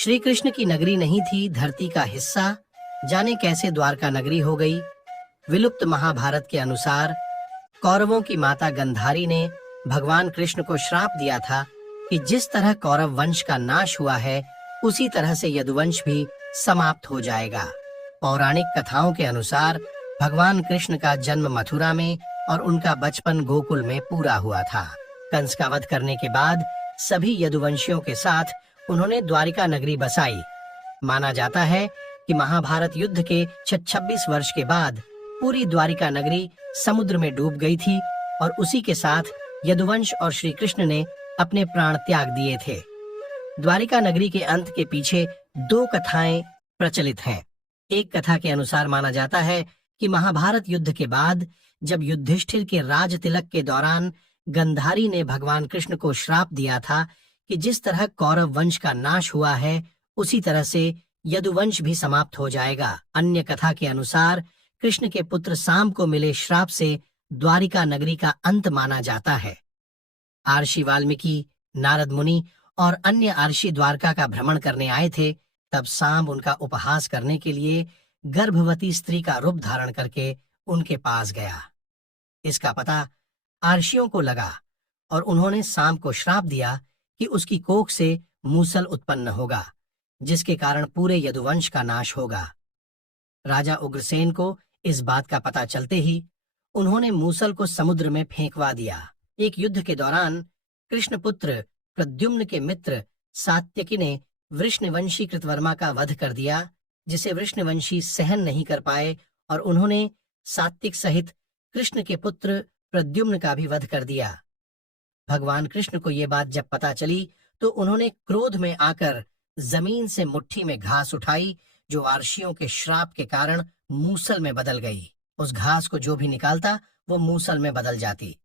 श्री कृष्ण की नगरी नहीं थी धरती का हिस्सा, जाने कैसे द्वारका नगरी हो गई। विलुप्त महाभारत के अनुसार कौरवों की माता गंधारी ने भगवान कृष्ण को श्राप दिया था कि जिस तरह कौरव वंश का नाश हुआ है, उसी तरह से यदुवंश भी समाप्त हो जाएगा। पौराणिक कथाओं के अनुसार भगवान कृष्ण का जन्म मथुरा में और उनका बचपन गोकुल में पूरा हुआ था। कंस का वध करने के बाद सभी यदुवंशियों के साथ उन्होंने द्वारिका नगरी बसाई। माना जाता है कि महाभारत युद्ध के 26 वर्ष के बाद पूरी द्वारिका नगरी समुद्र में डूब गई थी और उसी के साथ यदुवंश और श्री कृष्ण ने अपने प्राण त्याग दिए थे। द्वारिका नगरी के अंत के पीछे दो कथाएं प्रचलित हैं। एक कथा के अनुसार माना जाता है कि महाभारत युद्ध के बाद जब युधिष्ठिर के राज तिलक के दौरान गंधारी ने भगवान कृष्ण को श्राप दिया था कि जिस तरह कौरव वंश का नाश हुआ है, उसी तरह से यदुवंश भी समाप्त हो जाएगा। अन्य कथा के अनुसार कृष्ण के पुत्र साम को मिले श्राप से द्वारिका नगरी का अंत माना जाता है। आर्षि वाल्मीकि, नारद मुनि और अन्य आर्षि द्वारका का भ्रमण करने आए थे। तब साम उनका उपहास करने के लिए गर्भवती स्त्री का रूप धारण करके उनके पास गया। इसका पता आर्षियों को लगा और उन्होंने साम को श्राप दिया कि उसकी कोख से मूसल उत्पन्न होगा, जिसके कारण पूरे यदुवंश का नाश होगा। राजा उग्रसेन को इस बात का पता चलते ही उन्होंने मूसल को समुद्र में फेंकवा दिया। एक युद्ध के दौरान कृष्णपुत्र प्रद्युम्न के मित्र सात्यकी ने वृष्णवंशी कृतवर्मा का वध कर दिया, जिसे वृष्णवंशी सहन नहीं कर पाए और उन्होंने सात्विक सहित कृष्ण के पुत्र प्रद्युम्न का भी वध कर दिया। भगवान कृष्ण को ये बात जब पता चली तो उन्होंने क्रोध में आकर जमीन से मुट्ठी में घास उठाई, जो आर्षियों के श्राप के कारण मूसल में बदल गई। उस घास को जो भी निकालता वो मूसल में बदल जाती।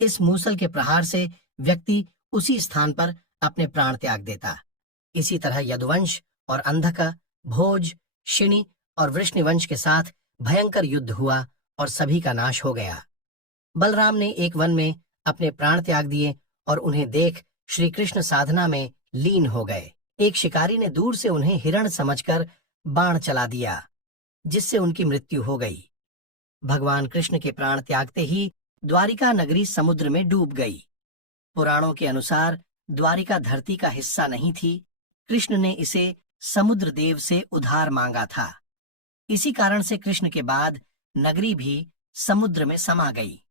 इस मूसल के प्रहार से व्यक्ति उसी स्थान पर अपने प्राण त्याग देता। इसी तरह यदुवंश और अंधक, भोज, शिणी और वृष्णिवंश के साथ भयंकर युद्ध हुआ और सभी का नाश हो गया। बलराम ने एक वन में अपने प्राण त्याग दिए और उन्हें देख श्री कृष्ण साधना में लीन हो गए। एक शिकारी ने दूर से उन्हें हिरण समझकर बाण चला दिया, जिससे उनकी मृत्यु हो गई। भगवान कृष्ण के प्राण त्यागते ही द्वारिका नगरी समुद्र में डूब गई। पुराणों के अनुसार द्वारिका धरती का हिस्सा नहीं थी। कृष्ण ने इसे समुद्र देव से उधार मांगा था। इसी कारण से कृष्ण के बाद नगरी भी समुद्र में समा गई।